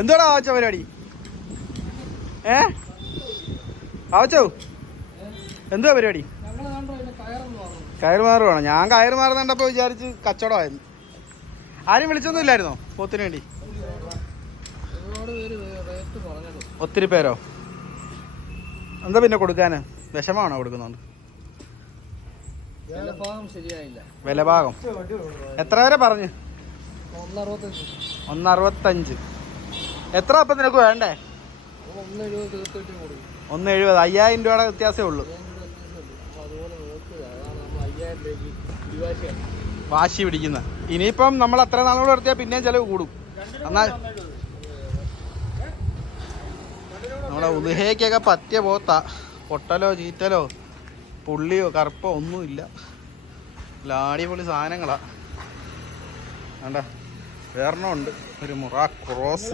എന്തുവാടാ വാവച്ച പരിപാടി? വാവച്ചോ എന്തുവാ പരിപാടി? കയറുമാറ് വേണം. ഞാൻ കയറുമാറ് കണ്ടപ്പോ വിചാരിച്ച് കച്ചവടമായിരുന്നു. ആരും വിളിച്ചൊന്നും ഇല്ലായിരുന്നോ പോത്തിന് വേണ്ടി? ഒത്തിരി പേരോ? എന്താ പിന്നെ കൊടുക്കാന്? വിഷമാണോ കൊടുക്കുന്നുണ്ട്? വിലഭാഗം എത്ര വരെ പറഞ്ഞു? 165. എത്ര അപ്പം നിനക്ക് വേണ്ടേ? 170. 5000 രൂപയുടെ വ്യത്യാസമേ ഉള്ളൂ. വാശി പിടിക്കുന്ന. ഇനിയിപ്പം നമ്മൾ അത്ര നാളുകൂടെ നിർത്തിയാൽ പിന്നെയും ചിലവ് കൂടും. എന്നാൽ നമ്മുടെ ഉദുഹയ്ക്കൊക്കെ പറ്റിയ പോത്താ. പൊട്ടലോ ചീറ്റലോ പുള്ളിയോ കറുപ്പോ ഒന്നുമില്ല. അടിപൊളി സാധനങ്ങളാ. വേണ്ട വേറെണ്ണം ഉണ്ട്, ഒരു ക്രോസ്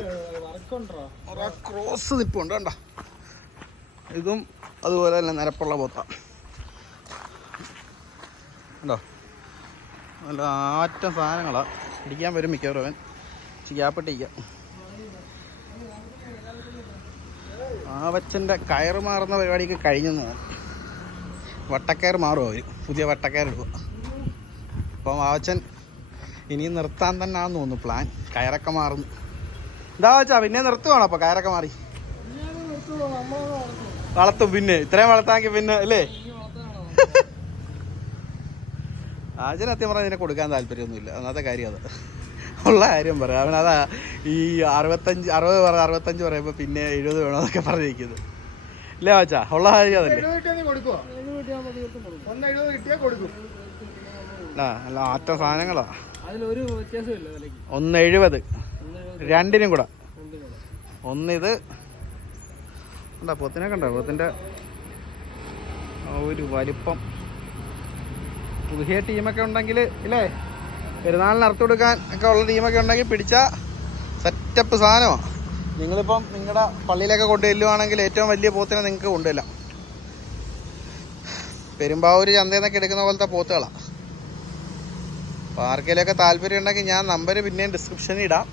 നിപ്പുണ്ട്. കണ്ട ഇതും അതുപോലെ തന്നെ നിരപ്പുള്ള പോത്താ. ഉണ്ടോ? നല്ല ആറ്റം സാധനങ്ങളാ. ഇടിക്കാൻ വരും മിക്കവാറും അവൻ. ഗ്യാപ്പിട്ടിരിക്കാം. ആവച്ചൻ്റെ കയറ് മാറുന്ന പരിപാടിക്ക് കഴിഞ്ഞെന്ന് തോന്നുന്നു. വട്ടക്കയർ മാറുമോ അവർ? പുതിയ വട്ടക്കയർ ഇടുക. അപ്പം ആവച്ചൻ ഇനിയും നിർത്താൻ തന്നെ ആണെന്ന് തോന്നുന്നു പ്ലാൻ. കയറൊക്കെ മാറുന്നു. എന്താ വെച്ചാ പിന്നെ നിർത്തുവാണോ? അപ്പോൾ കയറൊക്കെ മാറി വളർത്തും. പിന്നെ ഇത്രയും വളർത്താമെങ്കിൽ പിന്നെ അല്ലേ? ആവച്ചന് സത്യം പറഞ്ഞാൽ ഇതിനെ കൊടുക്കാൻ താല്പര്യമൊന്നുമില്ല. അന്നത്തെ കാര്യം അത് ഉള്ള കാര്യം പറയാം. അവനതാ ഈ 65 പറയുമ്പോൾ പിന്നെ 70 വേണമെന്നൊക്കെ പറഞ്ഞിരിക്കുന്നത്. ഇല്ലേ വാച്ചാ? ഉള്ള കാര്യം അതല്ലേ. നല്ല ആറ്റ സാധനങ്ങളാ. 170 രണ്ടിനും കൂടെ. ഒന്നിത് കണ്ടോ? പോത്തിനെ കണ്ടോ? പോത്തിൻ്റെ ഒരു വലിപ്പം. പുതിയ ടീമൊക്കെ ഉണ്ടെങ്കിൽ ഇല്ലേ, പെരുന്നാളിന് അറുത്ത് കൊടുക്കാൻ ഒക്കെ ഉള്ള ടീമൊക്കെ ഉണ്ടെങ്കിൽ പിടിച്ചാൽ സെറ്റപ്പ് സാധനമാണ്. നിങ്ങളിപ്പം നിങ്ങളുടെ പള്ളിയിലൊക്കെ കൊണ്ടുവരുവാണെങ്കിൽ ഏറ്റവും വലിയ പോത്തിനെ നിങ്ങൾക്ക് കൊണ്ടുവരാം. പെരുമ്പാവൂർ ചന്തയിൽ നിന്നൊക്കെ എടുക്കുന്ന പോലത്തെ പോത്തുകളാണ്. അപ്പോൾ ആർക്കെങ്കിലുമൊക്കെ താല്പര്യം ഉണ്ടെങ്കിൽ ഞാൻ നമ്പർ പിന്നെയും ഡിസ്ക്രിപ്ഷനിൽ ഇടാം.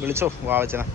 വിളിച്ചോ വാവച്ചനെ.